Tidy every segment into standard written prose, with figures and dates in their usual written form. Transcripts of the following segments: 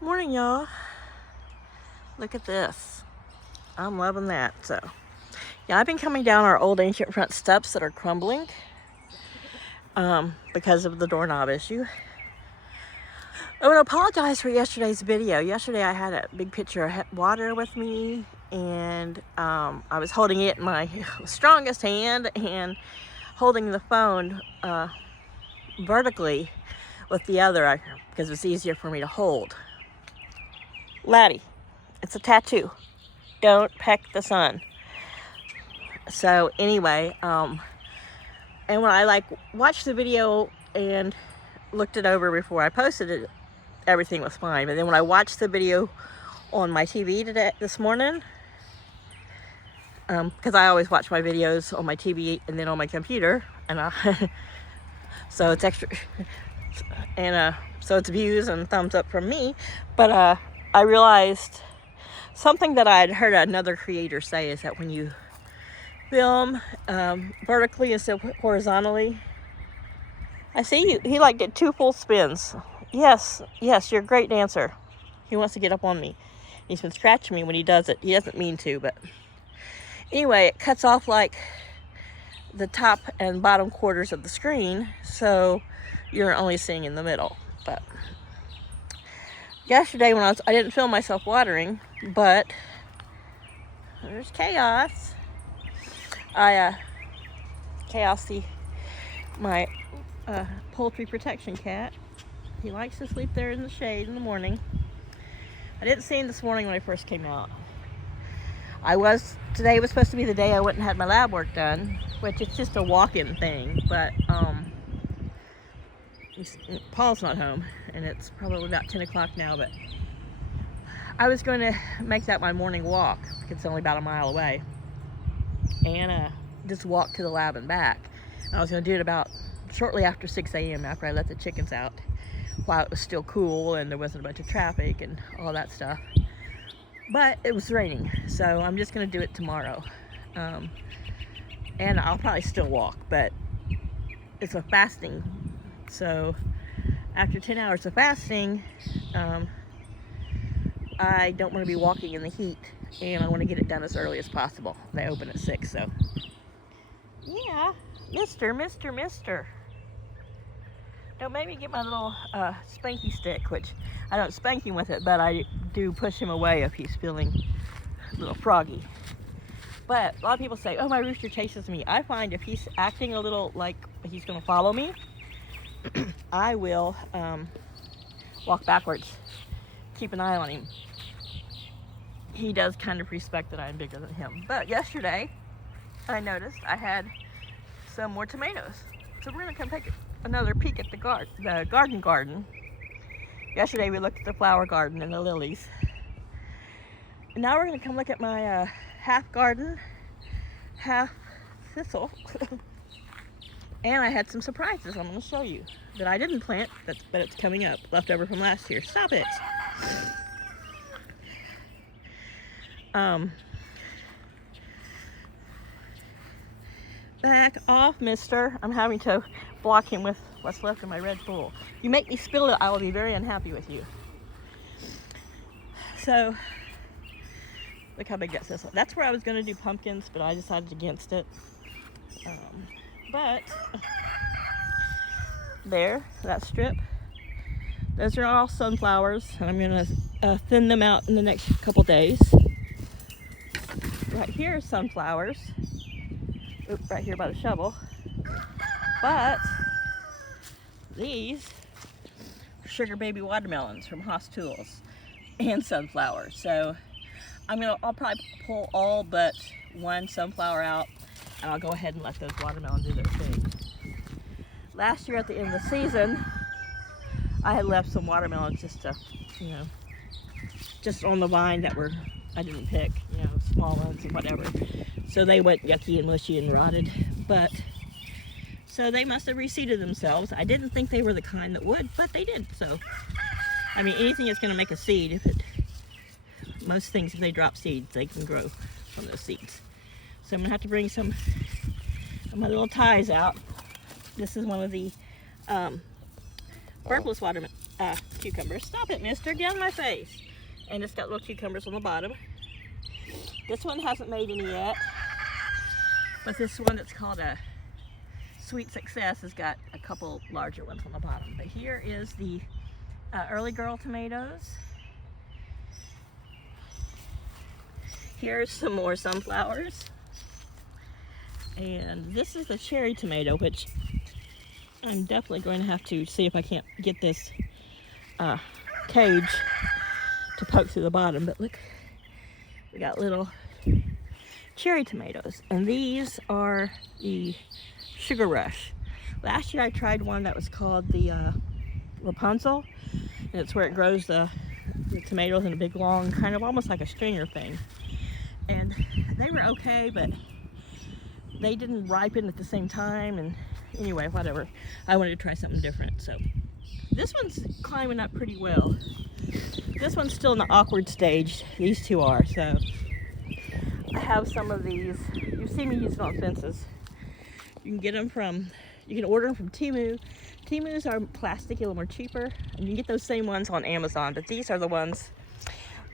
Morning, y'all. Look at this. I'm loving that. So, yeah, I've been coming down our old ancient front steps that are crumbling because of the doorknob issue. I want to apologize for yesterday's video. Yesterday I had a big pitcher of water with me, and I was holding it in my strongest hand and holding the phone vertically with the other because it's easier for me to hold. Laddie, it's a tattoo. Don't peck the sun. So anyway, and when I watched the video and looked it over before I posted it, everything was fine. But then when I watched the video on my TV this morning, because I always watch my videos on my TV and then on my computer, and so it's extra, and so it's views and thumbs up from me. But I realized something that I had heard another creator say is that when you film vertically instead of horizontally, I see he did 2 full spins. Yes, you're a great dancer. He wants to get up on me. He's been scratching me when he does it. He doesn't mean to, but anyway, it cuts off like the top and bottom quarters of the screen, so you're only seeing in the middle. But yesterday when I didn't film myself watering, but there's Chaos. Chaos, my poultry protection cat. He likes to sleep there in the shade in the morning. I didn't see him this morning when I first came out. Today was supposed to be the day I went and had my lab work done, which it's just a walk-in thing, but Paul's not home, and it's probably about 10 o'clock now, but I was going to make that my morning walk, because it's only about a mile away, and just walk to the lab and back. And I was going to do it about shortly after 6 a.m. after I let the chickens out, while it was still cool and there wasn't a bunch of traffic and all that stuff. But it was raining, so I'm just going to do it tomorrow. And I'll probably still walk, but it's a fasting. So after 10 hours of fasting, I don't want to be walking in the heat, and I want to get it done as early as possible. They open at 6, so. Yeah, Mister. Don't make me get my little spanky stick, which I don't spank him with it, but I do push him away if he's feeling a little froggy. But a lot of people say, oh, my rooster chases me. I find if he's acting a little like he's going to follow me, I will walk backwards, keep an eye on him. He does kind of respect that I'm bigger than him. But yesterday, I noticed I had some more tomatoes. So we're going to come take another peek at the garden. Yesterday we looked at the flower garden and the lilies. And now we're going to come look at my half garden, half thistle. And I had some surprises I'm going to show you that I didn't plant, but it's coming up, left over from last year. Stop it! Back off, mister. I'm having to block him with what's left of my Red Bull. If you make me spill it, I will be very unhappy with you. So, look how big that thistle. That's where I was going to do pumpkins, but I decided against it. But, there, that strip. Those are all sunflowers, and I'm going to thin them out in the next couple days. Right here are sunflowers. Oop, right here by the shovel. But these are sugar baby watermelons from Haas Tools and sunflowers. So I'll probably pull all but one sunflower out, and I'll go ahead and let those watermelons do their thing. Last year at the end of the season, I had left some watermelons just on the vine that I didn't pick, small ones and whatever. So they went yucky and mushy and rotted. So they must have reseeded themselves. I didn't think they were the kind that would, but they did. So, anything that's going to make a seed, most things, if they drop seeds, they can grow from those seeds. So I'm going to have to bring some of my little ties out. This is one of the purplest cucumbers. Stop it, mister. Get out of my face. And it's got little cucumbers on the bottom. This one hasn't made any yet. But this one that's called a Sweet Success has got a couple larger ones on the bottom. But here is the early girl tomatoes. Here's some more sunflowers. And this is the cherry tomato, which I'm definitely going to have to see if I can't get this cage to poke through the bottom. But look, we got little cherry tomatoes. And these are the Sugar Rush. Last year I tried one that was called the Rapunzel. And it's where it grows the tomatoes in a big long, kind of almost like a stringer thing. And they were okay, but they didn't ripen at the same time. And anyway, whatever. I wanted to try something different. So this one's climbing up pretty well. This one's still in the awkward stage. These two are. So I have some of these. You've seen me use it on fences. You can get them you can order them from Temu. Temu's are plastic, a little more cheaper. And you can get those same ones on Amazon. But these are the ones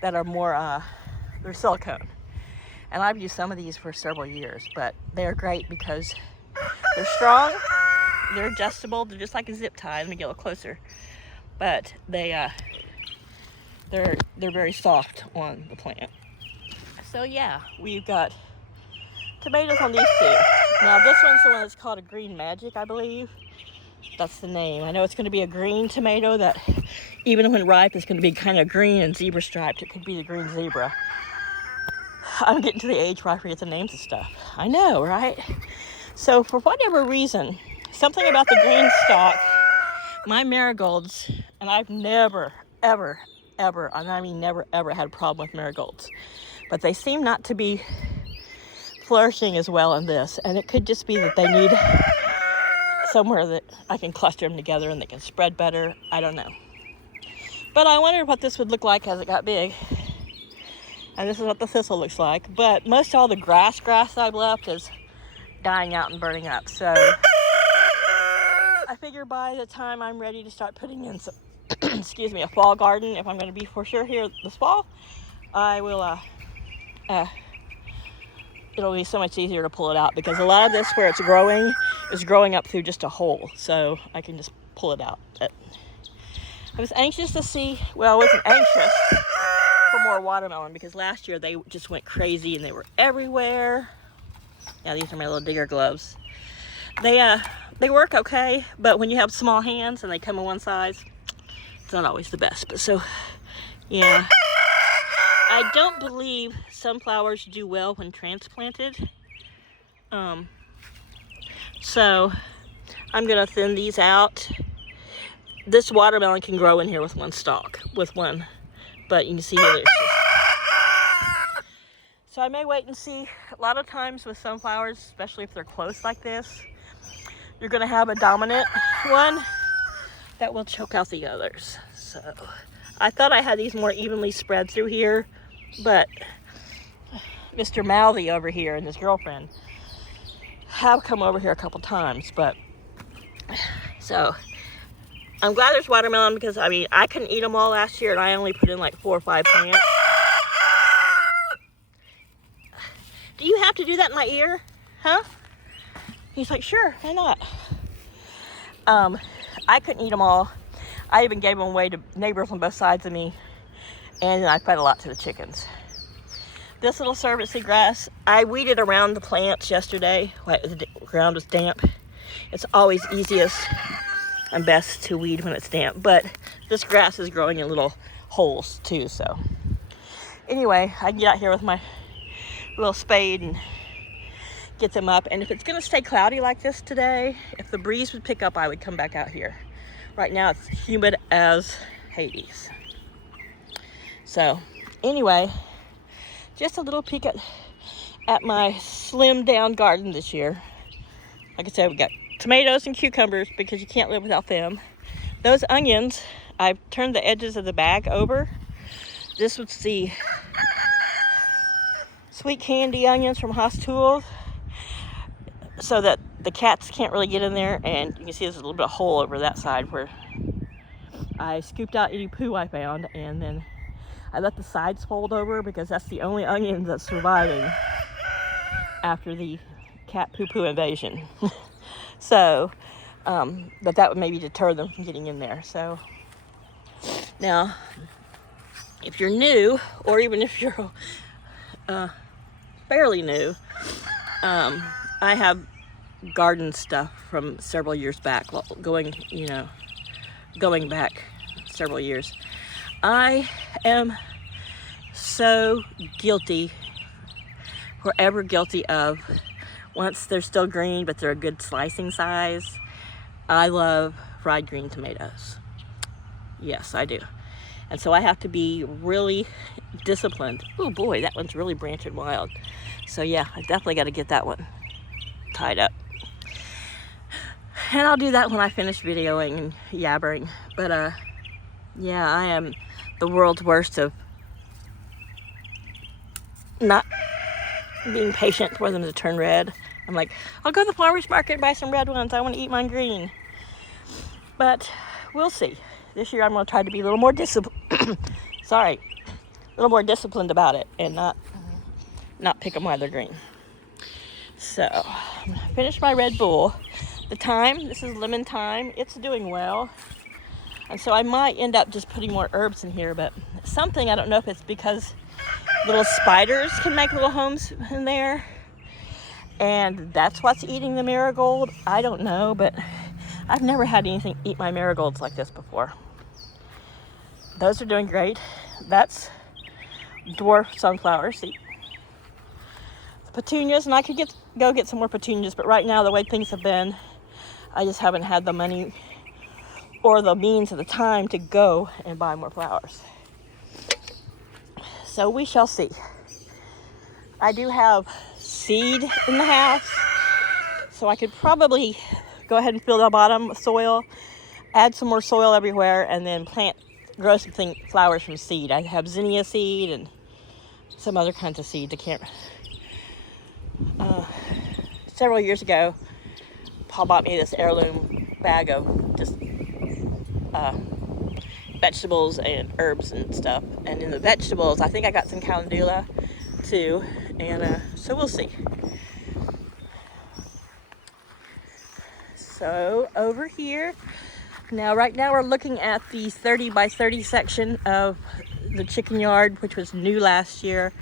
that are more, they're silicone. And I've used some of these for several years, but they're great because they're strong, they're adjustable, they're just like a zip tie. Let me get a little closer. But they're very soft on the plant. So yeah, we've got tomatoes on these two. Now this one's the one that's called a Green Magic, I believe. That's the name. I know it's going to be a green tomato that even when ripe is going to be kind of green and zebra striped. It could be the green zebra. I'm getting to the age where I forget the names of stuff. I know, right? So for whatever reason, something about the green stalk, my marigolds, and I've never, ever, and I mean never, ever had a problem with marigolds. But they seem not to be flourishing as well in this. And it could just be that they need somewhere that I can cluster them together and they can spread better. I don't know. But I wondered what this would look like as it got big. And this is what the thistle looks like. But most all the grass I've left is dying out and burning up. So I figure by the time I'm ready to start putting in some, excuse me, a fall garden, if I'm going to be for sure here this fall, I will, it'll be so much easier to pull it out because a lot of this where it's growing is growing up through just a hole. So I can just pull it out. But I was anxious to see, well, I wasn't anxious for more watermelon because last year they just went crazy and they were everywhere. Yeah, these are my little digger gloves. They work okay, but when you have small hands and they come in one size, it's not always the best. But so, yeah. I don't believe sunflowers do well when transplanted. So I'm gonna thin these out. This watermelon can grow in here with one stalk, but you can see here it's just... So I may wait and see. A lot of times with sunflowers, especially if they're close like this, you're gonna have a dominant one that will choke out the others. So I thought I had these more evenly spread through here, but Mr. Mouthy over here and his girlfriend have come over here a couple times, but so I'm glad there's watermelon because, I mean, I couldn't eat them all last year and I only put in like 4 or 5 plants. Do you have to do that in my ear? Huh? He's like, sure, why not? I couldn't eat them all. I even gave them away to neighbors on both sides of me, and I fed a lot to the chickens. This little service grass, I weeded around the plants yesterday. The ground was damp. It's always easiest and best to weed when it's damp, but this grass is growing in little holes too, so anyway, I can get out here with my little spade and get them up. And if it's going to stay cloudy like this today, if the breeze would pick up, I would come back out here. Right now it's humid as Hades. So anyway, just a little peek at my slimmed down garden this year. Like I said, we got tomatoes and cucumbers because you can't live without them. Those onions, I've turned the edges of the bag over. This was the sweet candy onions from Haas Tools, so that the cats can't really get in there, and you can see there's a little bit of hole over that side where I scooped out any poo I found, and then I let the sides fold over because that's the only onion that's surviving after the cat poo-poo invasion. So, but that would maybe deter them from getting in there. So, now, if you're new, or even if you're fairly new, I have garden stuff from several years back, going back several years. I am so guilty, forever guilty of, once they're still green but they're a good slicing size, I love fried green tomatoes. Yes, I do. And so I have to be really disciplined. Oh boy, that one's really branching wild. So yeah, I definitely got to get that one tied up. And I'll do that when I finish videoing and yabbering. But yeah, I am the world's worst of not being patient for them to turn red. I'm like, I'll go to the farmer's market and buy some red ones. I want to eat mine green. But we'll see. This year I'm going to try to be a little more disciplined. Sorry, a little more disciplined about it and not pick them while they're green. So, I'm going to finish my Red Bull. The thyme, this is lemon thyme. It's doing well. And so I might end up just putting more herbs in here, but something, I don't know if it's because little spiders can make little homes in there, and that's what's eating the marigold. I don't know, but I've never had anything eat my marigolds like this before. Those are doing great. That's dwarf sunflower seed. Petunias, and I could go get some more petunias, but right now, the way things have been, I just haven't had the money or the means or the time to go and buy more flowers. So we shall see. I do have seed in the house, so I could probably go ahead and fill the bottom with soil, add some more soil everywhere, and then grow some flowers from seed. I have zinnia seed and some other kinds of seeds. I can't. Several years ago, Paul bought me this heirloom bag of just vegetables and herbs and stuff. And in the vegetables, I think I got some calendula too. And so we'll see. So over here, right now we're looking at the 30 by 30 section of the chicken yard, which was new last year,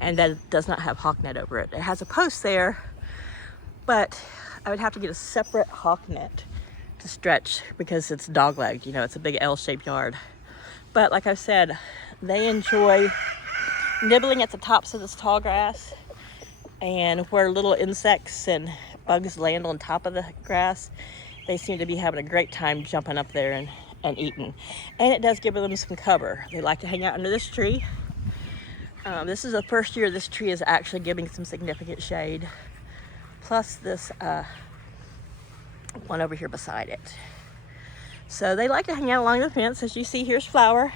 and that does not have hawk net over it. It has a post there, but I would have to get a separate hawk net to stretch because it's dog-legged. It's a big L-shaped yard. But like I said, they enjoy nibbling at the tops of this tall grass, and where little insects and bugs land on top of the grass, they seem to be having a great time jumping up there and eating. And it does give them some cover. They like to hang out under this tree. This is the first year this tree is actually giving some significant shade. Plus this one over here beside it. So they like to hang out along the fence. As you see, here's Flower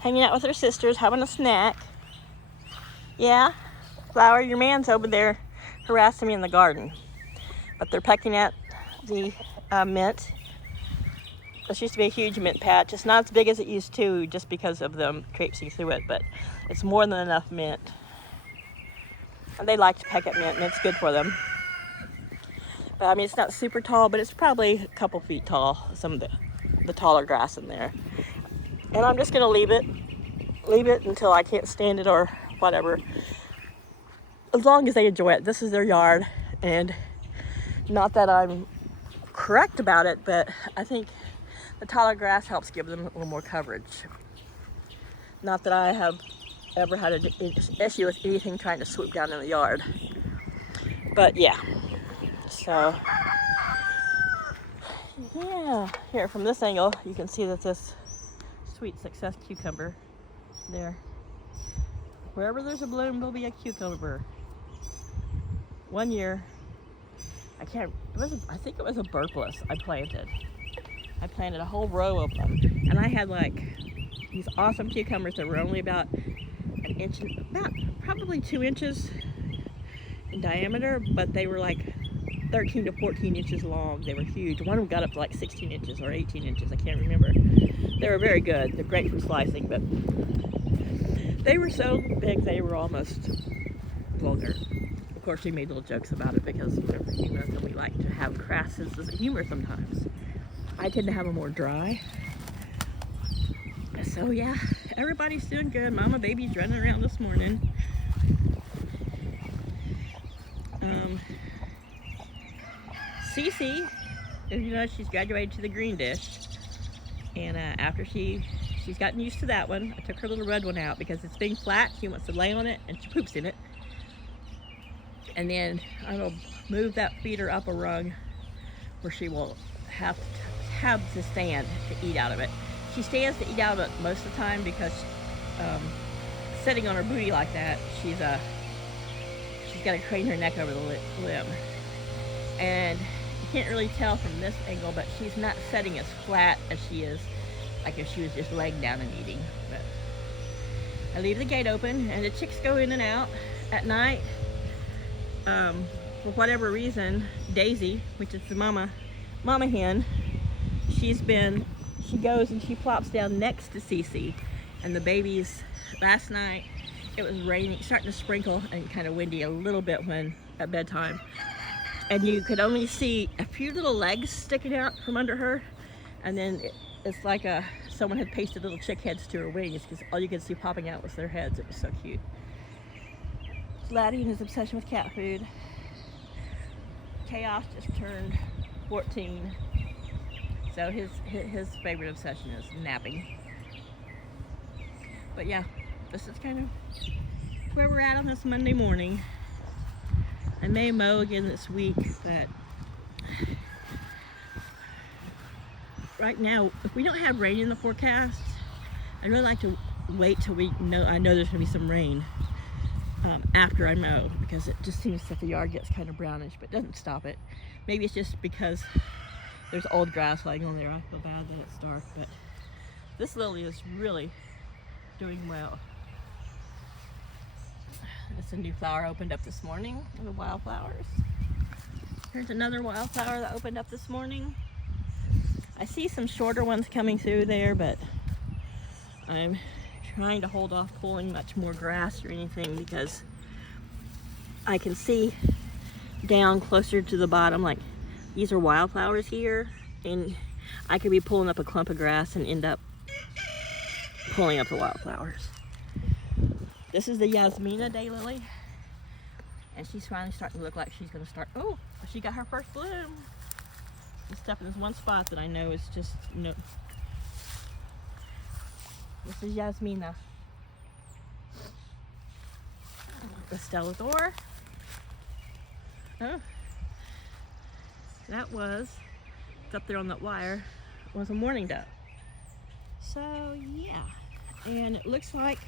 hanging out with her sisters, having a snack. Yeah, Flower, your man's over there harassing me in the garden. But they're pecking at the mint. This used to be a huge mint patch. It's not as big as it used to just because of them traipsing through it, but it's more than enough mint. And they like to peck at mint, and it's good for them. But I mean, it's not super tall, but it's probably a couple feet tall, some of the taller grass in there. And I'm just gonna leave it until I can't stand it or whatever. As long as they enjoy it. This is their yard, and not that I'm correct about it, but I think the taller grass helps give them a little more coverage. Not that I have ever had an issue with anything trying to swoop down in the yard. But yeah, so yeah, here from this angle you can see that this sweet success cucumber there, wherever there's a bloom there'll be a cucumber. One year, I think it was a burpless I planted a whole row of them, and I had like these awesome cucumbers that were only about an inch, probably 2 inches in diameter, but they were like 13 to 14 inches long. They were huge. One of them got up to like 16 inches or 18 inches. I can't remember. They were very good. They're great for slicing, but they were so big they were almost vulgar. Of course, we made little jokes about it because we're humans and we like to have crass senses of humor sometimes. I tend to have them more dry. So yeah, everybody's doing good. Mama baby's running around this morning. Cece, as you know, she's graduated to the green dish, and after she's gotten used to that one, I took her little red one out because it's being flat. She wants to lay on it and she poops in it. And then I will move that feeder up a rung where she will have to stand to eat out of it. She stands to eat out of it most of the time because sitting on her booty like that, she's got to crane her neck over the limb. And you can't really tell from this angle, but she's not setting as flat as she is like if she was just laying down and eating. But I leave the gate open and the chicks go in and out at night. For whatever reason, Daisy, which is the mama hen, she goes and she plops down next to Cece, and the babies, last night it was raining, starting to sprinkle and kind of windy a little bit at bedtime, and you could only see a few little legs sticking out from under her, and then it's like someone had pasted little chick heads to her wings because all you could see popping out was their heads. It was so cute. Laddie and his obsession with cat food. Chaos just turned 14, so his favorite obsession is napping. But yeah, this is kind of where we're at on this Monday morning. I may mow again this week, but right now, if we don't have rain in the forecast, I'd really like to wait till I know there's gonna be some rain after I mow, because it just seems that the yard gets kind of brownish, but doesn't stop it. Maybe it's just because there's old grass laying on there. I feel bad that it's dark, but this lily is really doing well. It's a new flower opened up this morning, the wildflowers. Here's another wildflower that opened up this morning. I see some shorter ones coming through there, but I'm trying to hold off pulling much more grass or anything because I can see down closer to the bottom, like these are wildflowers here, and I could be pulling up a clump of grass and end up pulling up the wildflowers. This is the Yasmina daylily, and she's finally starting to look like she's going to start. Oh, she got her first bloom. Just stepping in this one spot that I know is just no. This is Yasmina. The Stellador. Oh, that was, it's up there on that wire, was a mourning dove. So yeah, and it looks like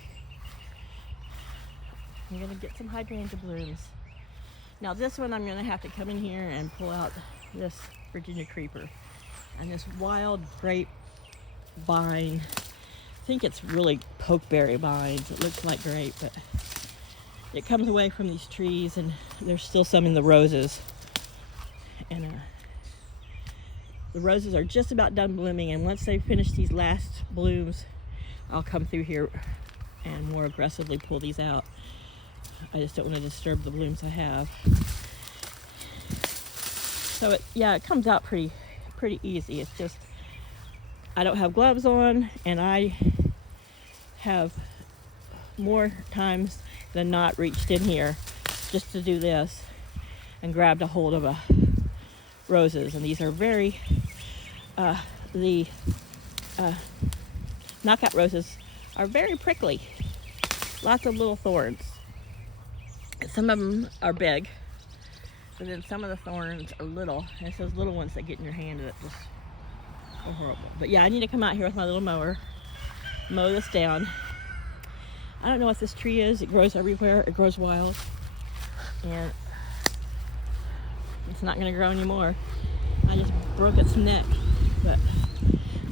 I'm gonna get some hydrangea blooms. Now this one I'm gonna have to come in here and pull out this Virginia creeper and this wild grape vine. I think it's really pokeberry vines. It looks like grape, but it comes away from these trees, and there's still some in the roses. And the roses are just about done blooming, and once they finish these last blooms, I'll come through here and more aggressively pull these out. I just don't want to disturb the blooms I have. So it comes out pretty easy. It's just I don't have gloves on, and I have more times than not reached in here just to do this and grabbed a hold of roses, and these are very the knockout roses are very prickly. Lots of little thorns. Some of them are big, but then some of the thorns are little, and it's those little ones that get in your hand that just are horrible. But yeah, I need to come out here with my little mower, mow this down. I don't know what this tree is. It grows everywhere. It grows wild, and it's not going to grow anymore. I just broke its neck. But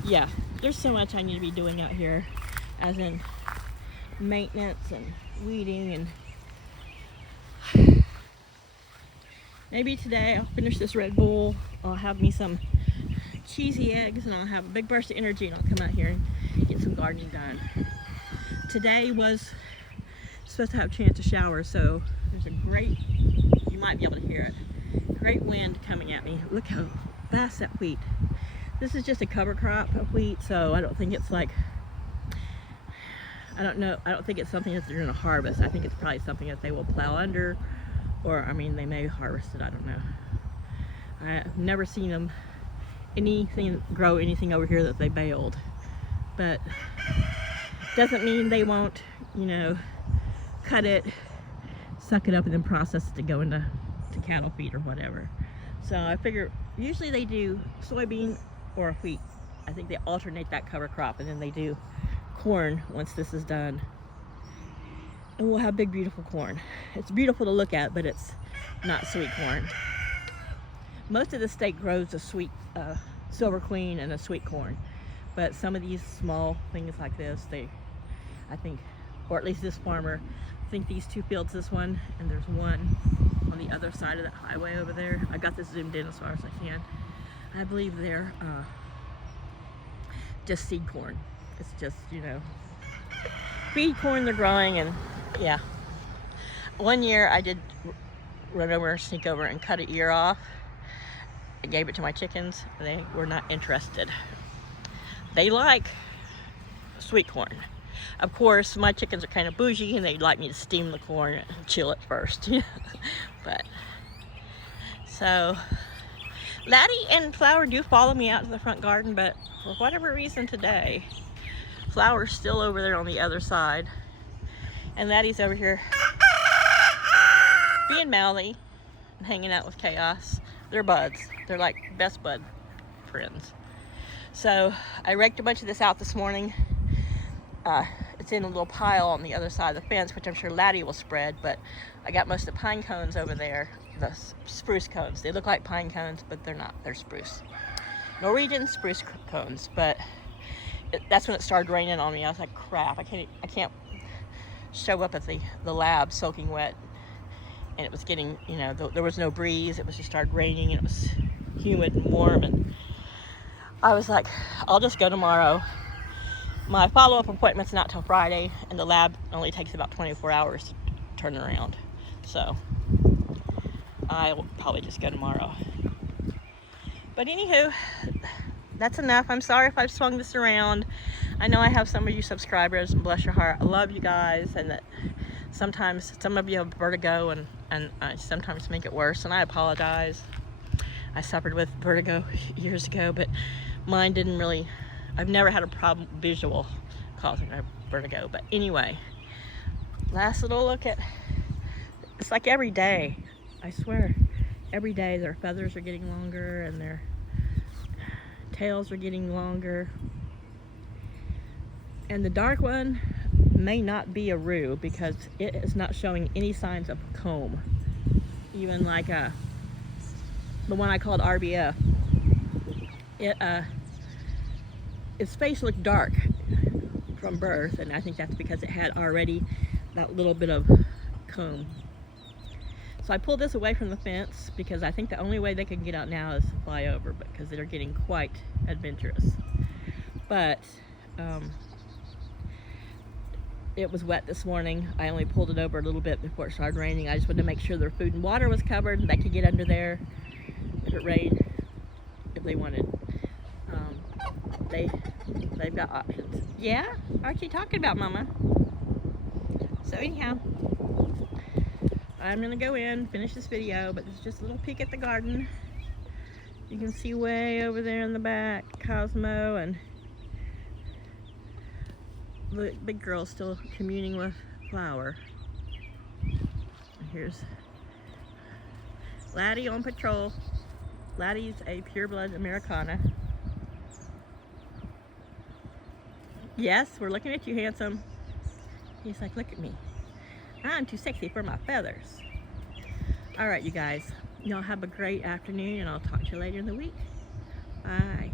yeah, there's so much I need to be doing out here, as in maintenance and weeding, and Maybe today I'll finish this Red Bull, I'll have me some cheesy eggs, and I'll have a big burst of energy, and I'll come out here and get some gardening done. Today was supposed to have a chance to shower, so there's a great, you might be able to hear it, great wind coming at me. Look how fast that wheat. This is just a cover crop of wheat, so I don't think it's like, I don't think it's something that they're going to harvest. I think it's probably something that they will plow under, or I mean they may harvest it, I don't know. I've never seen them grow anything over here that they baled, but doesn't mean they won't, you know, cut it, suck it up, and then process it to go into cattle feed or whatever. So I figure usually they do soybean or wheat. I think they alternate that cover crop, and then they do corn once this is done, and we'll have big beautiful corn. It's beautiful to look at, but it's not sweet corn. Most of the state grows a sweet Silver Queen and a sweet corn, but some of these small things like this, I think, or at least this farmer, I think these two fields, this one, and there's one on the other side of that highway over there. I got this zoomed in as far as I can. I believe they're just seed corn. It's just, you know, feed corn they're growing, and yeah. One year I did run over and sneak over and cut an ear off. I gave it to my chickens. They were not interested. They like sweet corn. Of course, my chickens are kind of bougie, and they'd like me to steam the corn and chill it first. But, so, Laddie and Flower do follow me out to the front garden, but for whatever reason today, Flower's still over there on the other side, and Laddie's over here being mouthy and hanging out with Chaos. They're buds. They're like best bud friends. So I raked a bunch of this out this morning. It's in a little pile on the other side of the fence, which I'm sure Laddie will spread, but I got most of the pine cones over there, the spruce cones. They look like pine cones, but they're not. They're spruce. Norwegian spruce cones, but that's when it started raining on me. I was like, crap, I can't show up at the lab soaking wet. And it was getting, you know, there was no breeze. It was just started raining, and it was humid and warm. And I was like, I'll just go tomorrow. My follow-up appointment's not till Friday, and the lab only takes about 24 hours to turn around. So I will probably just go tomorrow. But anywho, that's enough. I'm sorry if I've swung this around. I know I have some of you subscribers, and bless your heart, I love you guys, and that sometimes some of you have vertigo, and I sometimes make it worse, and I apologize. I suffered with vertigo years ago, but mine didn't really, I've never had a problem visual causing a vertigo. But anyway, last little look at, it's like every day, I swear, every day their feathers are getting longer and their tails are getting longer. And the dark one may not be a roux because it is not showing any signs of comb. Even like the one I called RBF, its face looked dark from birth, and I think that's because it had already that little bit of comb. So I pulled this away from the fence because I think the only way they can get out now is to fly over, because they're getting quite adventurous. But it was wet this morning. I only pulled it over a little bit before it started raining. I just wanted to make sure their food and water was covered and they could get under there if it rained, if they wanted. They've got options. Yeah? What are you talking about, Mama? So anyhow, I'm gonna go in, finish this video, but this is just a little peek at the garden. You can see way over there in the back, Cosmo and the big girl's still communing with Flower. Here's Laddie on patrol. Laddie's a pureblood Americana. Yes, we're looking at you, handsome. He's like, look at me. I'm too sexy for my feathers. All right, you guys. Y'all have a great afternoon, and I'll talk to you later in the week. Bye.